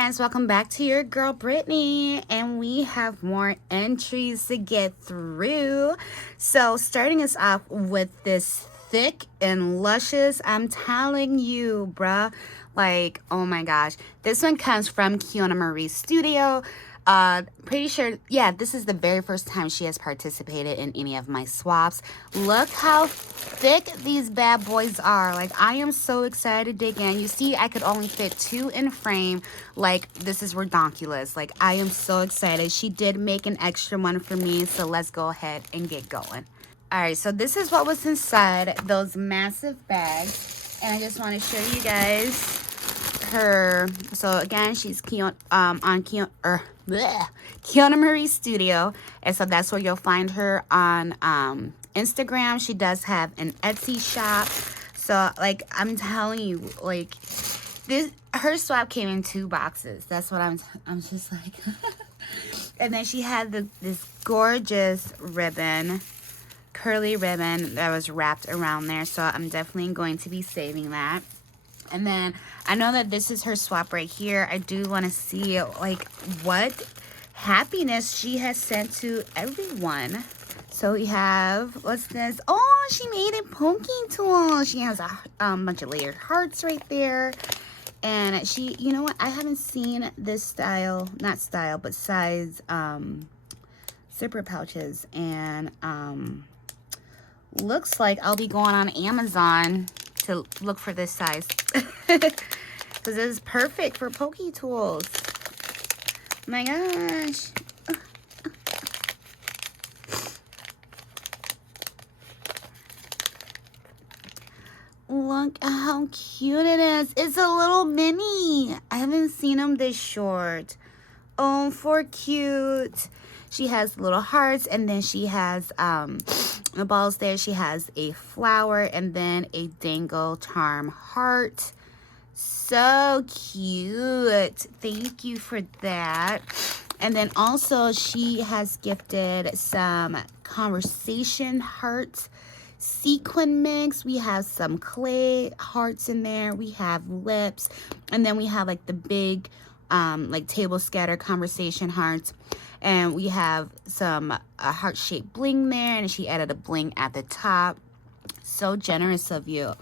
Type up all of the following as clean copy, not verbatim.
friends, welcome back to your girl Brittany, and we have more entries to get through. So starting us off with this thick and luscious, I'm telling you, bruh, like, oh my gosh, this one comes from Keona Marie's studio. Pretty sure, yeah, this is the very first time she has participated in any of my swaps. Look how thick these bad boys are. Like, I am so excited to dig in. You see, I could only fit 2 in frame. Like, this is redonkulous. Like, I am so excited. She did make an extra one for me, so let's go ahead and get going. All right, so this is what was inside those massive bags, and I just want to show you guys her. So again, she's on Keona Marie's studio, and so that's where you'll find her on Instagram. She does have an Etsy shop. So like, I'm telling you, like, this, her swap came in 2 boxes. That's what I'm just like. And then she had this gorgeous ribbon, curly ribbon that was wrapped around there, so I'm definitely going to be saving that. And then I know that this is her swap right here. I do want to see like what happiness she has sent to everyone. So we have, what's this? Oh, she made a poking tool. She has a bunch of layered hearts right there. And she, you know what? I haven't seen this style, not style, but size zipper pouches. And looks like I'll be going on Amazon to look for this size. Because this is perfect for pokey tools. Oh my gosh. Look how cute it is. It's a little mini. I haven't seen them this short. Oh, for cute. She has little hearts, and then she has the balls there. She has a flower and then a dangle charm heart. So cute. Thank you for that. And then also she has gifted some conversation hearts sequin mix. We have some clay hearts in there. We have lips, and then we have like the big like table scatter conversation hearts. And we have some heart-shaped bling there, and she added a bling at the top. So generous of you.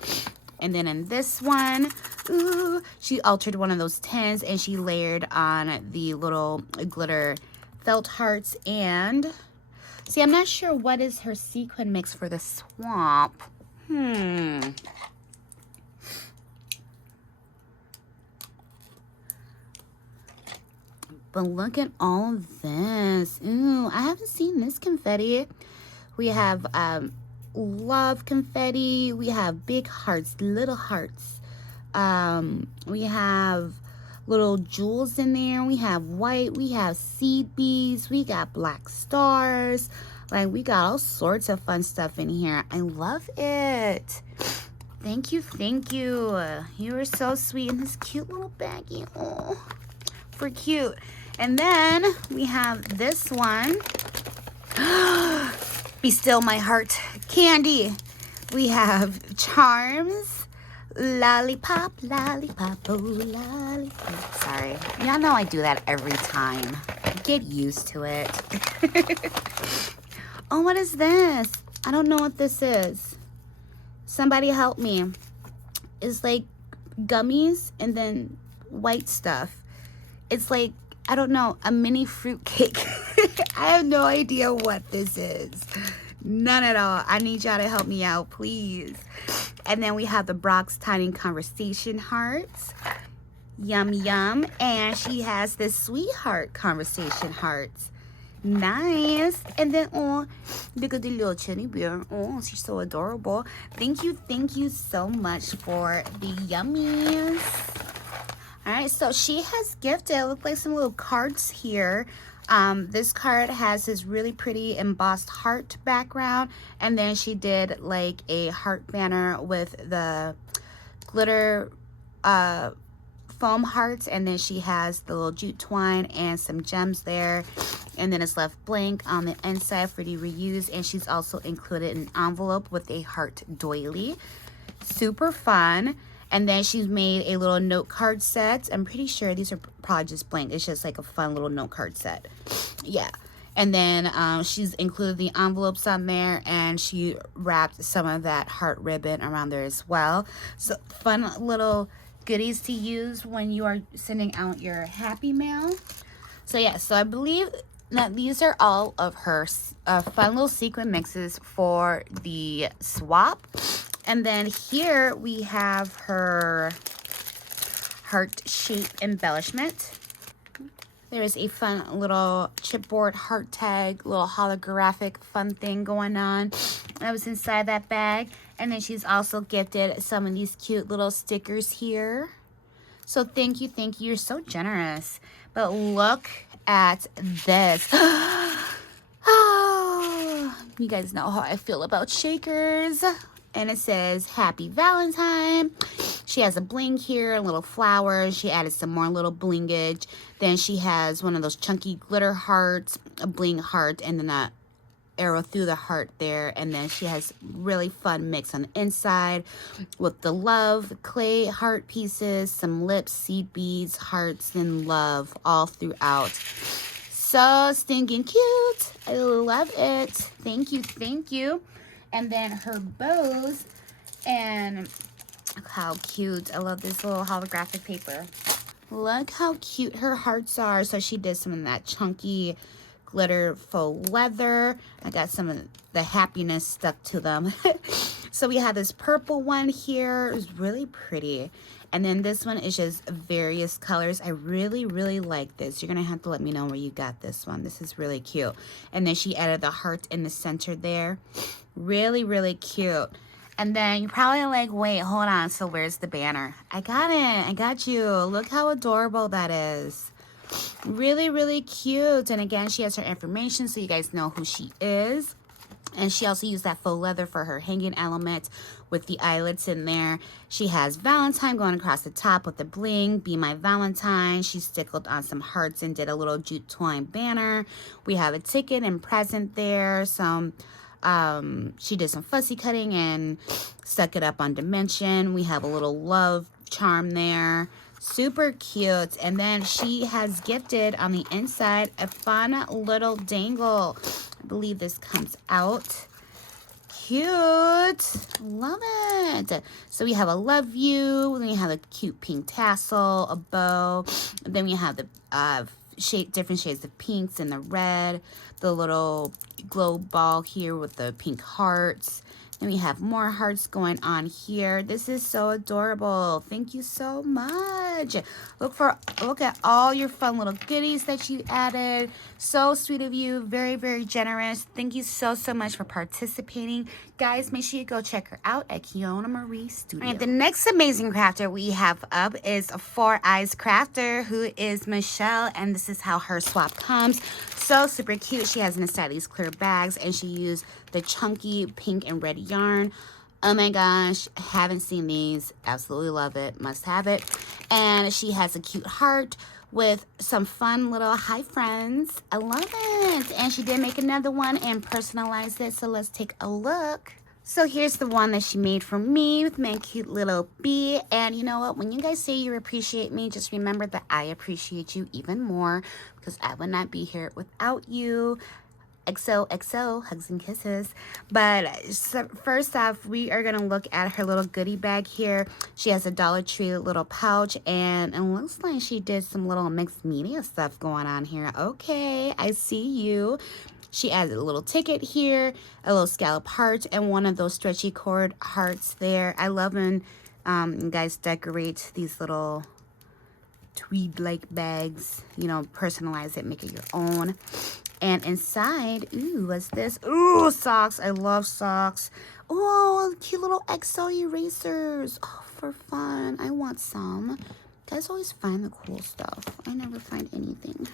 And then in this one, ooh, she altered one of those tins, and she layered on the little glitter felt hearts. And see, I'm not sure what is her sequin mix for the swamp. But look at all of this. Ooh, I haven't seen this confetti. We have love confetti. We have big hearts, little hearts. We have little jewels in there. We have white. We have seed beads. We got black stars. Like, we got all sorts of fun stuff in here. I love it. Thank you, thank you. You are so sweet in this cute little baggie. Oh, for cute. And then we have this one. Be still my heart. Candy. We have charms. Lollipop, lollipop, oh, lollipop. Sorry. Y'all know I do that every time. Get used to it. Oh, what is this? I don't know what this is. Somebody help me. It's like gummies and then white stuff. It's like, I don't know, a mini fruit cake. I have no idea what this is. None at all. I need y'all to help me out, please. And then we have the Brock's Tiny Conversation Hearts. Yum, yum. And she has this Sweetheart Conversation Hearts. Nice. And then, oh, look at the little teddy bear. Oh, she's so adorable. Thank you so much for the yummies. All right, so she has gifted, look like some little cards here. This card has this really pretty embossed heart background, and then she did like a heart banner with the glitter foam hearts, and then she has the little jute twine and some gems there, and then it's left blank on the inside for the reuse. And she's also included an envelope with a heart doily. Super fun. And then she's made a little note card set. I'm pretty sure these are probably just blank. It's just like a fun little note card set. Yeah. And then she's included the envelopes on there, and she wrapped some of that heart ribbon around there as well. So fun little goodies to use when you are sending out your happy mail. So yeah, so I believe that these are all of her fun little sequin mixes for the swap. And then here we have her heart shape embellishment. There is a fun little chipboard heart tag, little holographic fun thing going on. That was inside that bag. And then she's also gifted some of these cute little stickers here. So thank you, thank you. You're so generous. But look at this. Oh, you guys know how I feel about shakers. And it says, Happy Valentine. She has a bling here, a little flower. She added some more little blingage. Then she has one of those chunky glitter hearts, a bling heart, and then a arrow through the heart there. And then she has really fun mix on the inside with the love, clay heart pieces, some lips, seed beads, hearts, and love all throughout. So stinking cute. I love it. Thank you, thank you. And then her bows, and look how cute. I love this little holographic paper. Look how cute her hearts are. So she did some of that chunky glitter faux leather. I got some of the happiness stuck to them. So we have this purple one here. It's really pretty. And then this one is just various colors. I really, really like this. You're going to have to let me know where you got this one. This is really cute. And then she added the heart in the center there. Really, really cute. And then you're probably like, wait, hold on. So where's the banner? I got it. I got you. Look how adorable that is. Really, really cute. And again, she has her information so you guys know who she is. And she also used that faux leather for her hanging element with the eyelets in there. She has Valentine going across the top with the bling. Be My Valentine. She stickled on some hearts and did a little jute twine banner. We have a ticket and present there. Some she did some fussy cutting and stuck it up on dimension. We have a little love charm there. Super cute. And then she has gifted on the inside a fun little dangle. I believe this comes out. Cute. Love it. So we have a love you. Then we have a cute pink tassel, a bow. And then we have the different shades of pinks and the red. The little glow ball here with the pink hearts. And we have more hearts going on here. This is so adorable. Thank you so much. Look at all your fun little goodies that you added. So sweet of you. Very, very generous. Thank you so, so much for participating. Guys, make sure you go check her out at Keona Marie Studio. All right, the next amazing crafter we have up is 4eyezcrafter, who is Michelle, and this is how her swap comes. So super cute. She has inside these clear bags, and she used the chunky pink and red yarn. Oh my gosh, haven't seen these. Absolutely love it. Must have it. And she has a cute heart with some fun little hi friends. I love it. And she did make another one and personalized it. So let's take a look. So here's the one that she made for me with my cute little bee. And you know what? When you guys say you appreciate me, just remember that I appreciate you even more, because I would not be here without you. XOXO, hugs and kisses. But so first off, we are going to look at her little goodie bag here. She has a Dollar Tree little pouch, and it looks like she did some little mixed media stuff going on here. Okay, I see you. She added a little ticket here, a little scallop heart, and one of those stretchy cord hearts there. I love when you guys decorate these little tweed-like bags. You know, personalize it, make it your own. And inside, ooh, what's this? Ooh, socks. I love socks. Oh, cute little XO erasers. Oh, for fun. I want some. You guys always find the cool stuff. I never find anything.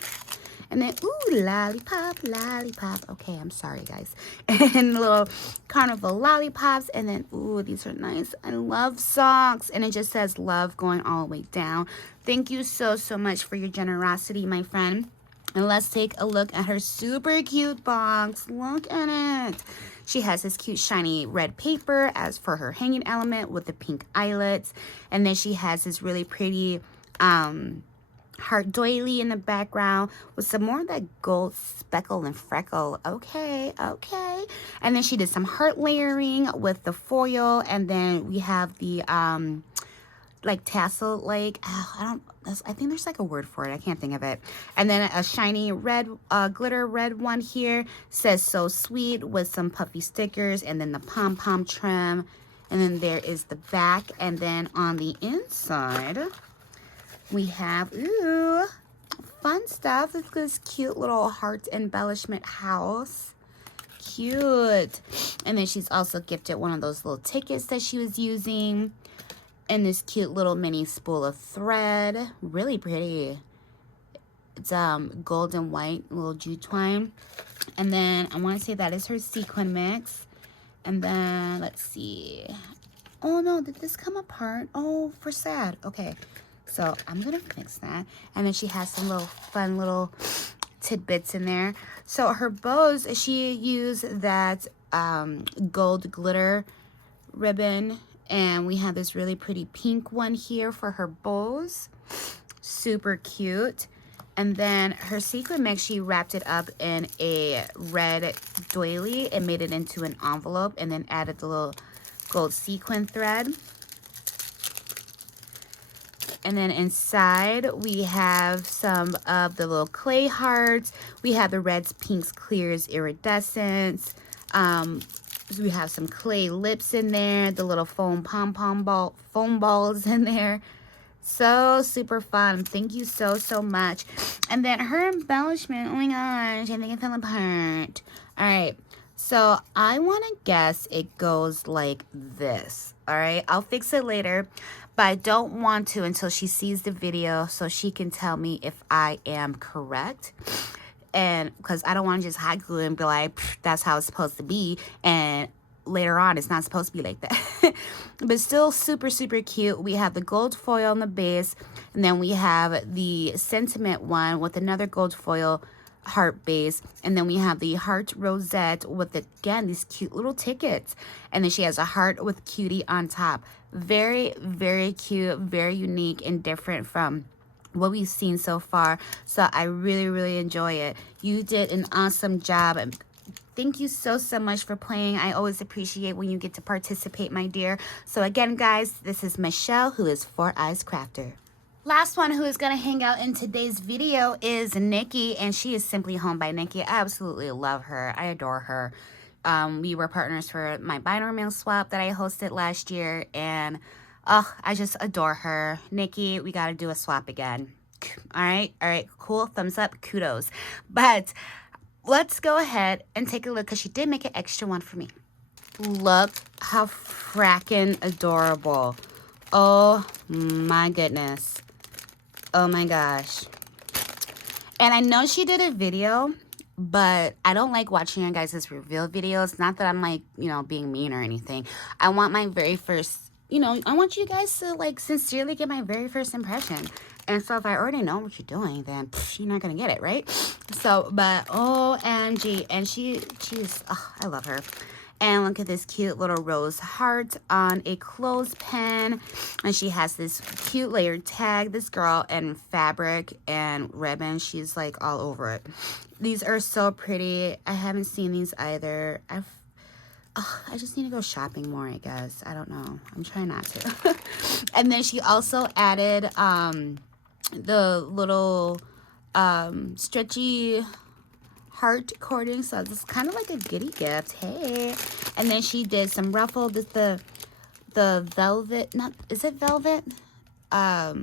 And then, ooh, lollipop, lollipop. Okay, I'm sorry, guys. And little carnival lollipops. And then, ooh, these are nice. I love socks. And it just says love going all the way down. Thank you so, so much for your generosity, my friend. And let's take a look at her super cute box. Look at it. She has this cute shiny red paper as for her hanging element with the pink eyelets. And then she has this really pretty heart doily in the background with some more of that gold speckle and freckle. Okay, okay. And then she did some heart layering with the foil. And then we have the like tassel, like I think there's like a word for it, I can't think of it. And then a shiny red glitter red one here, says so sweet, with some puffy stickers, and then the pom-pom trim, and then there is the back. And then on the inside we have, ooh, fun stuff. Look at this cute little heart embellishment house. Cute. And then she's also gifted one of those little tickets that she was using, and this cute little mini spool of thread. Really pretty. It's gold and white, little jute twine. And then I want to say that is her sequin mix. And then let's see. Oh no, did this come apart? Oh, for sad. Okay, so I'm gonna fix that. And then she has some little fun little tidbits in there. So her bows, she used that gold glitter ribbon, and we have this really pretty pink one here for her bows. Super cute. And then her sequin mix, she wrapped it up in a red doily and made it into an envelope, and then added the little gold sequin thread. And then inside we have some of the little clay hearts. We have the reds, pinks, clears, iridescence. We have some clay lips in there, the little foam foam balls in there. So super fun. Thank you so much. And then her embellishment, oh my gosh, I think it fell apart. All right, so I want to guess it goes like this. All right, I'll fix it later, but I don't want to until she sees the video so she can tell me if I am correct. And because I don't want to just hot glue and be like, that's how it's supposed to be, and later on it's not supposed to be like that. But still super cute. We have the gold foil on the base, and then we have the sentiment one with another gold foil heart base, and then we have the heart rosette with, again, these cute little tickets. And then she has a heart with cutie on top. Very cute, very unique and different from what we've seen so far. So I really enjoy it. You did an awesome job. Thank you so much for playing. I always appreciate when you get to participate, my dear. So again, guys, this is Michelle, who is 4eyezcrafter. Last one who is going to hang out in today's video is Nikki, and she is Simply Home by Nikki. I absolutely love her. I adore her. We were partners for my binary mail swap that I hosted last year, and I just adore her. Nikki, we got to do a swap again. All right, cool, thumbs up, kudos. But let's go ahead and take a look, because she did make an extra one for me. Look how frackin' adorable. Oh my goodness. Oh my gosh. And I know she did a video, but I don't like watching your guys' reveal videos. Not that I'm like, you know, being mean or anything. I want my very first, you know, I want you guys to like sincerely get my very first impression. And so if I already know what you're doing, then you're not going to get it, right? So, but OMG. And she's, I love her. And look at this cute little rose heart on a clothespin. And she has this cute layered tag. This girl in fabric and ribbon, she's like all over it. These are so pretty. I haven't seen these either. I just need to go shopping more, I guess. I don't know. I'm trying not to. And then she also added the little stretchy heart cording, so it's kind of like a goodie gift. Hey. And then she did some ruffle, the velvet, not, is it velvet? But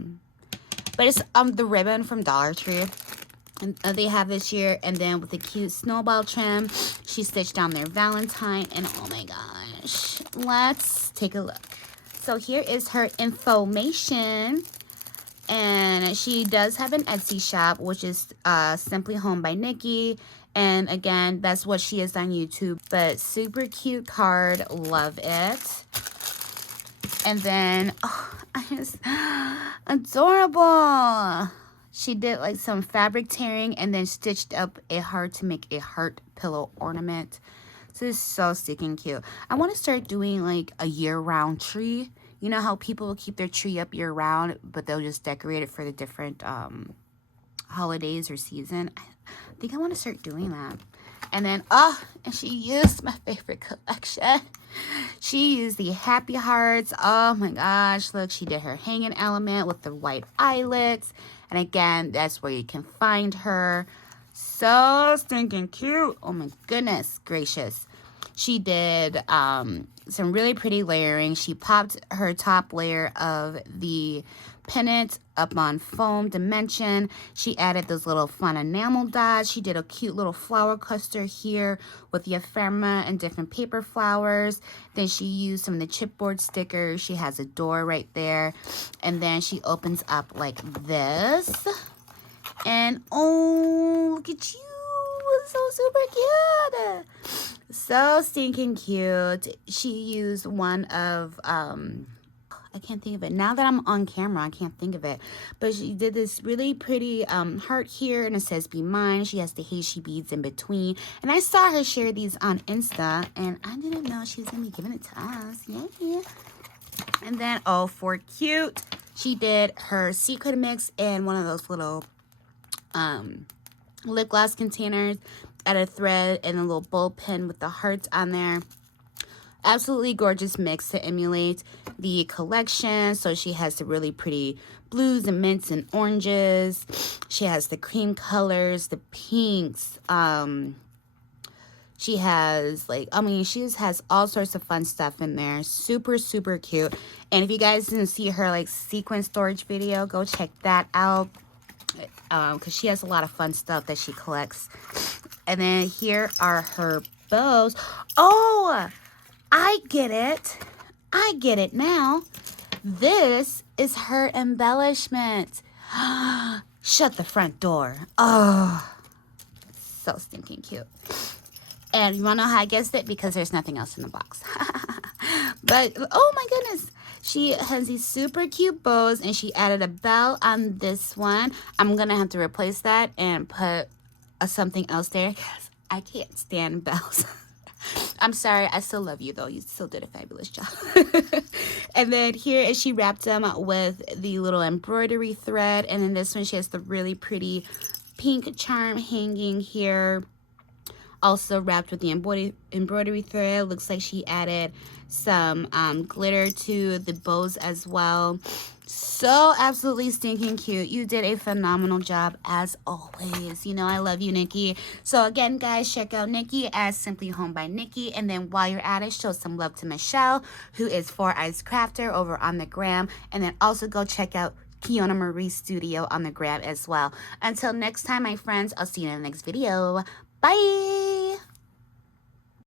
it's the ribbon from Dollar Tree. And they have this year. And then with the cute snowball trim, she stitched down their Valentine. And oh my gosh, let's take a look. So here is her information. And she does have an Etsy shop, which is Simply Home by Nikki. And again, that's what she is on YouTube. But super cute card. Love it. And then, I just, adorable. She did like some fabric tearing and then stitched up a heart to make a heart pillow ornament. So it's so stinking cute. I want to start doing like a year-round tree. You know how people will keep their tree up year-round, but they'll just decorate it for the different holidays or season. I think I want to start doing that. And then, and she used my favorite collection. She used the happy hearts. Oh my gosh, look, she did her hanging element with the white eyelets. And again, that's where you can find her. So stinking cute. Oh my goodness gracious. She did some really pretty layering. She popped her top layer of the pennant up on foam dimension. She added those little fun enamel dots. She did a cute little flower cluster here with the ephemera and different paper flowers. Then she used some of the chipboard stickers. She has a door right there. And then she opens up like this. And oh, look at you. So super cute. So stinking cute. She used one of I can't think of it. Now that I'm on camera, I can't think of it. But she did this really pretty heart here, and it says be mine. She has the Haitian beads in between. And I saw her share these on Insta, and I didn't know she was going to be giving it to us. Yeah. And then, oh, for cute, she did her secret mix in one of those little lip gloss containers. Added a thread and a little bowl pin with the hearts on there. Absolutely gorgeous mix to emulate the collection. So she has the really pretty blues and mints and oranges. She has the cream colors, the pinks. She has she has all sorts of fun stuff in there. Super, super cute. And if you guys didn't see her sequin storage video, go check that out. Because she has a lot of fun stuff that she collects. And then here are her bows. Oh, I get it. I get it now. This is her embellishment. Shut the front door. Oh, so stinking cute. And you want to know how I guessed it? Because there's nothing else in the box. But, oh my goodness. She has these super cute bows, and she added a bell on this one. I'm going to have to replace that and put something else there because I can't stand bells. I'm sorry. I still love you, though. You still did a fabulous job. And then here is she wrapped them with the little embroidery thread. And then this one, she has the really pretty pink charm hanging here. Also wrapped with the embroidery thread. Looks like she added some glitter to the bows as well. So absolutely stinking cute. You did a phenomenal job as always. You know I love you, Nikki. So again, guys, check out Nikki as Simply Home by Nikki. And then while you're at it, show some love to Michelle, who is 4eyezcrafter over on the gram. And then also go check out Keona Marie Studio on the gram as well. Until next time, my friends, I'll see you in the next video. Bye!